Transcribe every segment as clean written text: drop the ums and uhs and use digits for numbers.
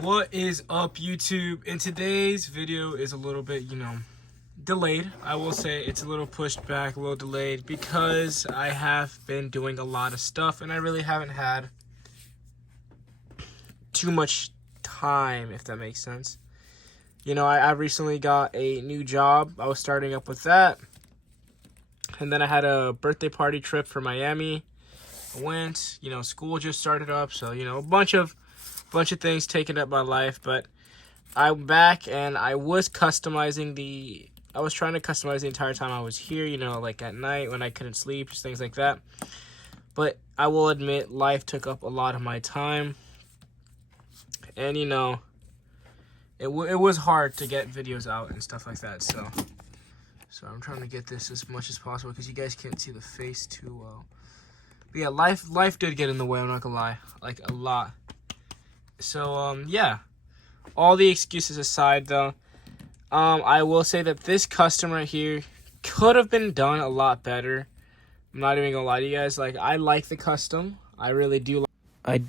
What is up, YouTube? And today's video is a little bit, delayed. I will say it's a little pushed back, a little delayed because I have been doing a lot of stuff and I really haven't had too much time, if that makes sense. I recently got a new job. I was starting up with that. And then I had a birthday party trip for Miami. I went, school just started up, so, a bunch of things taking up my life, but I'm back and I was trying to customize the entire time I was here, like at night when I couldn't sleep, just things like that. But I will admit, life took up a lot of my time, and it was hard to get videos out and stuff like that, so I'm trying to get this as much as possible because you guys can't see the face too well. But yeah, life did get in the way, I'm not gonna lie, like a lot. So, yeah, all the excuses aside, though, I will say that this custom right here could have been done a lot better. I'm not even gonna lie to you guys. Like, I like the custom. I really do. I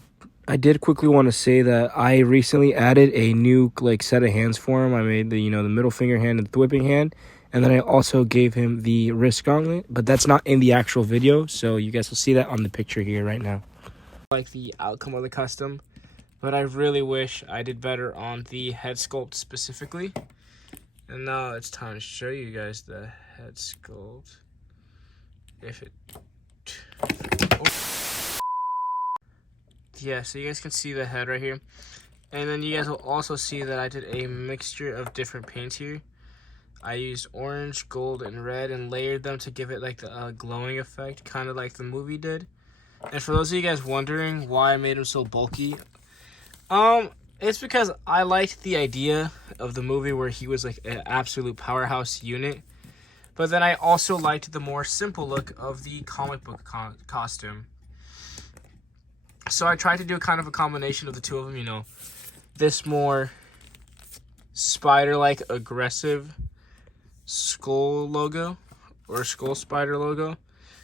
did quickly want to say that I recently added a new, set of hands for him. I made the, the middle finger hand and the whipping hand. And then I also gave him the wrist gauntlet. But that's not in the actual video. So you guys will see that on the picture here right now. Like the outcome of the custom. But I really wish I did better on the head sculpt specifically. And now it's time to show you guys the head sculpt. Yeah, so you guys can see the head right here. And then you guys will also see that I did a mixture of different paints here. I used orange, gold, and red and layered them to give it like the glowing effect, kind of like the movie did. And for those of you guys wondering why I made him so bulky, it's because I liked the idea of the movie where he was like an absolute powerhouse unit. But then I also liked the more simple look of the comic book costume. So I tried to do kind of a combination of the two of them, this more spider-like aggressive skull logo or skull spider logo.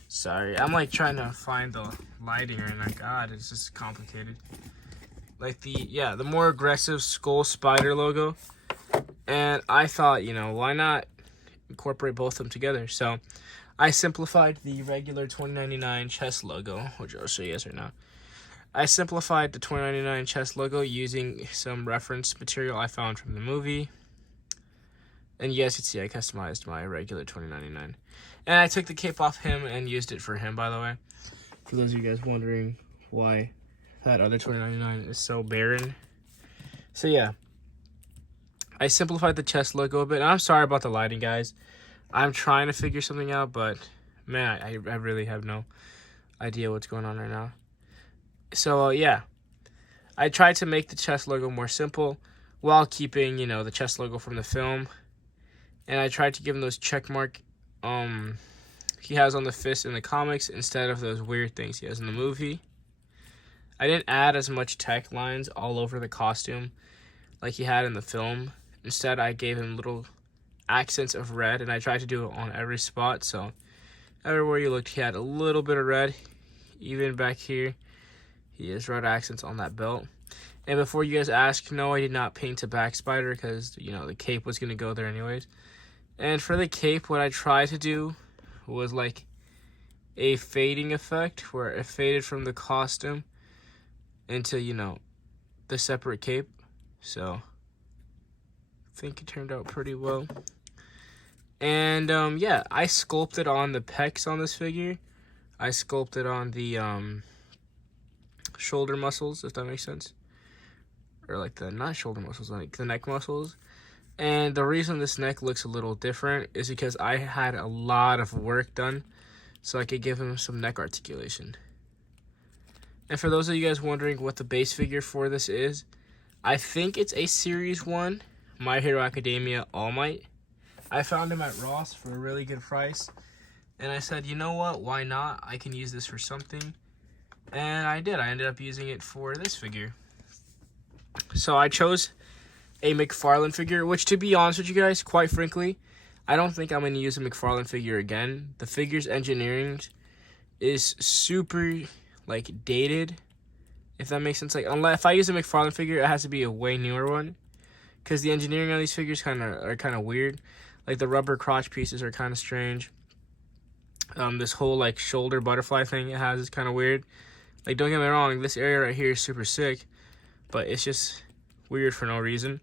Sorry, I'm like trying to find the lighting right now. God, it's just complicated. Like the more aggressive skull spider logo. And I thought, why not incorporate both of them together? So I simplified the regular $20.99 chest logo, which I'll show you guys right now. I simplified the $20.99 chest logo using some reference material I found from the movie. And you guys can see I customized my regular $20.99. And I took the cape off him and used it for him, by the way. For those of you guys wondering why that other $20.99 is so barren. So yeah, I simplified the chest logo a bit. I'm sorry about the lighting, guys. I'm trying to figure something out, but man, I really have no idea what's going on right now. So yeah, I tried to make the chest logo more simple while keeping, the chest logo from the film. And I tried to give him those check mark he has on the fist in the comics instead of those weird things he has in the movie. I didn't add as much tech lines all over the costume like he had in the film. Instead, I gave him little accents of red, and I tried to do it on every spot. So everywhere you looked, he had a little bit of red. Even back here, he has red accents on that belt. And before you guys ask, no, I did not paint a back spider because, the cape was going to go there anyways. And for the cape, what I tried to do was like a fading effect where it faded from the costume into, the separate cape. So I think it turned out pretty well. And yeah, I sculpted on the pecs on this figure. I sculpted on the shoulder muscles, if that makes sense. Or like not shoulder muscles, like the neck muscles. And the reason this neck looks a little different is because I had a lot of work done so I could give him some neck articulation. And for those of you guys wondering what the base figure for this is, I think it's a Series 1 My Hero Academia All Might. I found him at Ross for a really good price. And I said, you know what, why not? I can use this for something. And I did. I ended up using it for this figure. So I chose a McFarlane figure, which to be honest with you guys, quite frankly, I don't think I'm going to use a McFarlane figure again. The figure's engineering is super, dated If that makes sense. Like, unless if I use a McFarlane figure, it has to be a way newer one, because the engineering on these figures are kind of weird. Like, the rubber crotch pieces are kind of strange. This whole like shoulder butterfly thing it has is kind of weird. Like, don't get me wrong, this area right here is super sick, but it's just weird for no reason.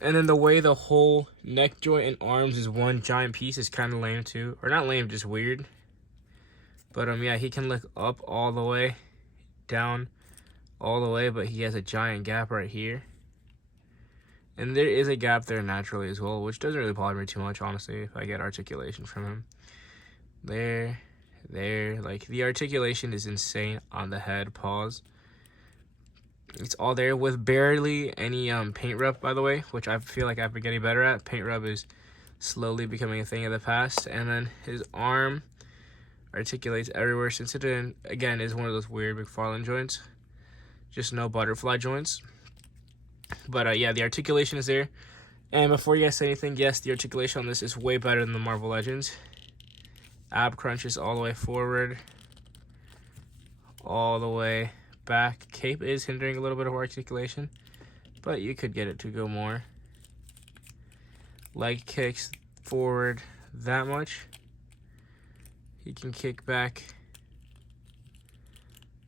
And then the way the whole neck joint and arms is one giant piece is kind of lame too. Or not lame, just weird. But yeah, he can look up all the way, down all the way, but he has a giant gap right here. And there is a gap there naturally as well, which doesn't really bother me too much, honestly, if I get articulation from him. There, like, the articulation is insane on the head, paws. It's all there with barely any paint rub, by the way, which I feel like I've been getting better at. Paint rub is slowly becoming a thing of the past. And then his arm articulates everywhere, since it, again, is one of those weird McFarlane joints. Just no butterfly joints. But yeah, the articulation is there. And before you guys say anything, yes, the articulation on this is way better than the Marvel Legends. Ab crunches all the way forward, all the way back. Cape is hindering a little bit of articulation, but you could get it to go more. Leg kicks forward that much. He can kick back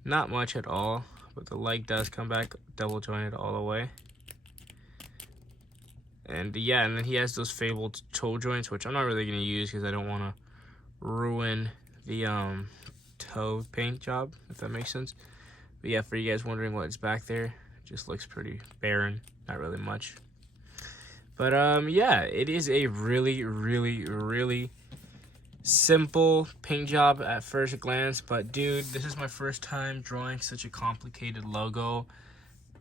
not much at all, but the leg does come back double jointed all the way. And yeah, and then he has those fabled toe joints, which I'm not really going to use because I don't want to ruin the toe paint job, if that makes sense. But yeah, for you guys wondering what's back there, it just looks pretty barren, not really much. But yeah, it is a really simple paint job at first glance. But dude, this is my first time drawing such a complicated logo,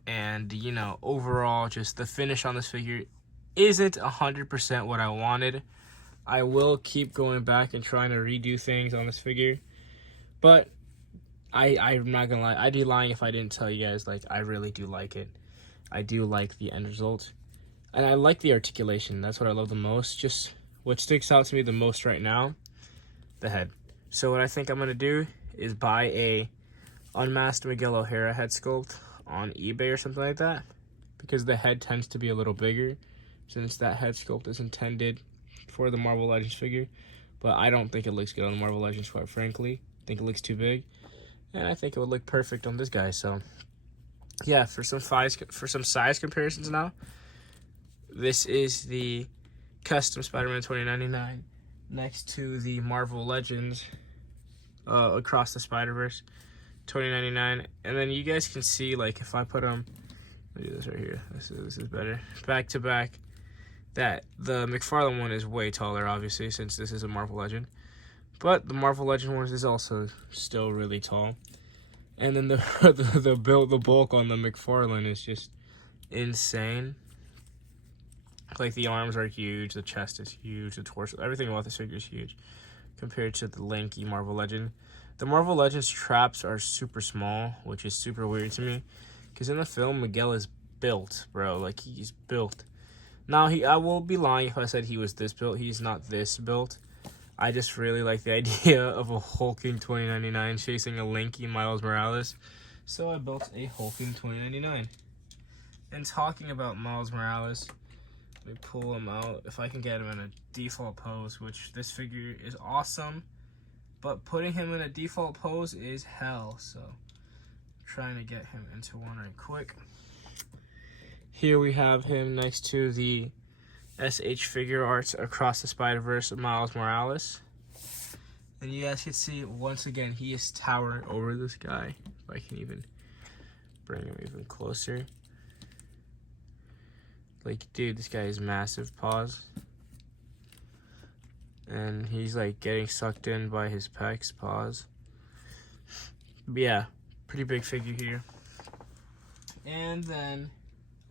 and you know, overall, just the finish on this figure isn't 100% what I wanted. I will keep going back and trying to redo things on this figure, but I'm not gonna lie, I'd be lying if I didn't tell you guys, like, I really do like it. I do like the end result, and I like the articulation. That's what I love the most. Just what sticks out to me the most right now, the head. So what I think I'm gonna do is buy a unmasked Miguel O'Hara head sculpt on eBay or something like that, because the head tends to be a little bigger, since that head sculpt is intended for the Marvel Legends figure. But I don't think it looks good on the Marvel Legends, quite frankly. I think it looks too big, and I think it would look perfect on this guy. So yeah, for some size comparisons now, this is the custom Spider-Man 2099 next to the Marvel Legends Across the Spider-Verse 2099. And then you guys can see, like, if I put them, let me do this right here, this is better, back to back, that the McFarlane one is way taller, obviously, since this is a Marvel Legend. But the Marvel Legend one is also still really tall. And then the bulk on the McFarlane is just insane. Like, the arms are huge, the chest is huge, the torso, everything about this figure is huge compared to the lanky Marvel Legend. The Marvel Legends traps are super small, which is super weird to me, because in the film, Miguel is built, bro. Like, he's built. Now, I will be lying if I said he was this built. He's not this built. I just really like the idea of a hulking 2099 chasing a lanky Miles Morales. So I built a hulking 2099. And talking about Miles Morales, let me pull him out. If I can get him in a default pose, which this figure is awesome, but putting him in a default pose is hell. So I'm trying to get him into one right quick. Here we have him next to the SH Figure Arts Across the Spider-Verse Miles Morales. And you guys can see, once again, he is towering over this guy. If I can even bring him even closer. Like, dude, this guy is massive. Paws. And he's, like, getting sucked in by his pecs. Paws. But yeah, pretty big figure here. And then,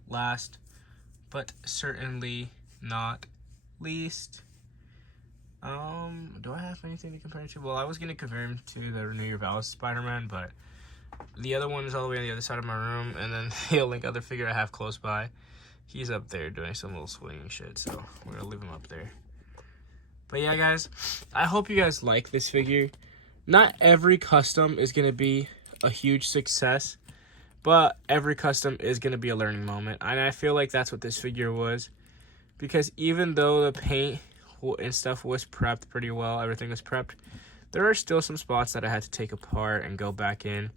last but certainly not least, do I have anything to compare it to? Well, I was going to compare him to the New Year Vows Spider-Man, but the other one is all the way on the other side of my room, and then the only other figure I have close by, he's up there doing some little swinging shit, so we're going to leave him up there. But yeah, guys, I hope you guys like this figure. Not every custom is going to be a huge success, but every custom is going to be a learning moment. And I feel like that's what this figure was, because even though the paint and stuff was prepped pretty well, everything was prepped, there are still some spots that I had to take apart and go back in.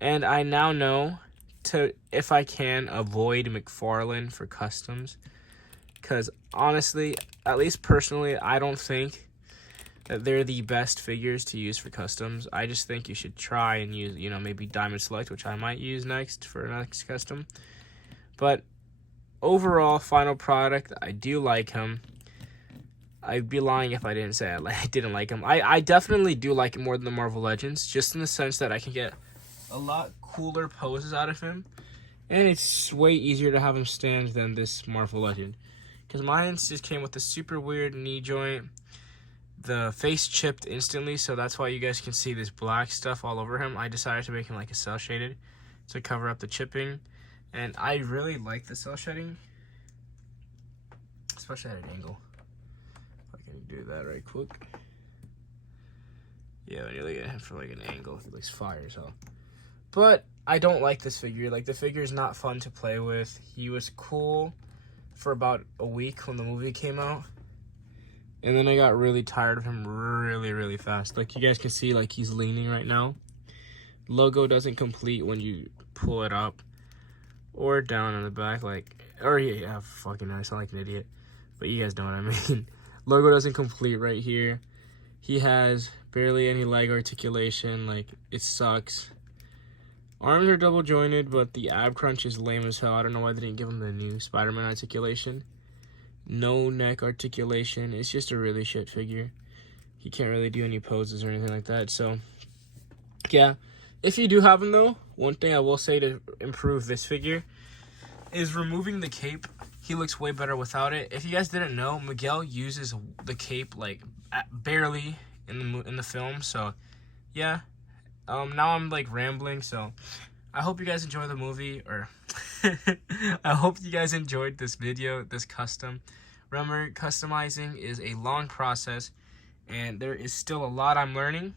And I now know to, if I can, avoid McFarlane for customs. Because honestly, at least personally, I don't think that they're the best figures to use for customs. I just think you should try and use, you know, maybe Diamond Select, which I might use next for next custom. But overall, final product, I do like him. I'd be lying if I didn't say I didn't like him. I definitely do like him more than the Marvel Legends, just in the sense that I can get a lot cooler poses out of him. And it's way easier to have him stand than this Marvel Legend. Because mine just came with a super weird knee joint. The face chipped instantly, so that's why you guys can see this black stuff all over him. I decided to make him like a cell shaded to cover up the chipping. And I really like the cell shading, especially at an angle. Do that right quick. Yeah, when you look at him from like an angle, he looks fire as hell. But I don't like this figure. Like, the figure is not fun to play with. He was cool for about a week when the movie came out, and then I got really tired of him really fast. Like, you guys can see, like, he's leaning right now. Logo doesn't complete when you pull it up or down in the back, like, or yeah, fucking I sound like an idiot, but you guys know what I mean. Logo doesn't complete right here. He has barely any leg articulation. Like, it sucks. Arms are double jointed, but the ab crunch is lame as hell. I don't know why they didn't give him the new Spiderman articulation. No neck articulation. It's just a really shit figure. He can't really do any poses or anything like that. So, yeah. If you do have him, though, one thing I will say to improve this figure is removing the cape. He looks way better without it. If you guys didn't know, Miguel uses the cape like barely in the film. So yeah, now I'm like rambling. So I hope you guys enjoy the movie, or I hope you guys enjoyed this video, this custom. Remember, customizing is a long process, and there is still a lot I'm learning.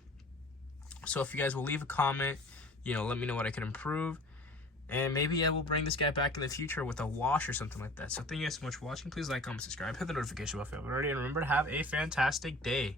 So if you guys will leave a comment, you know, let me know what I can improve. And maybe I will bring this guy back in the future with a wash or something like that. So thank you guys so much for watching. Please like, comment, subscribe, hit the notification bell if you haven't already. And remember to have a fantastic day.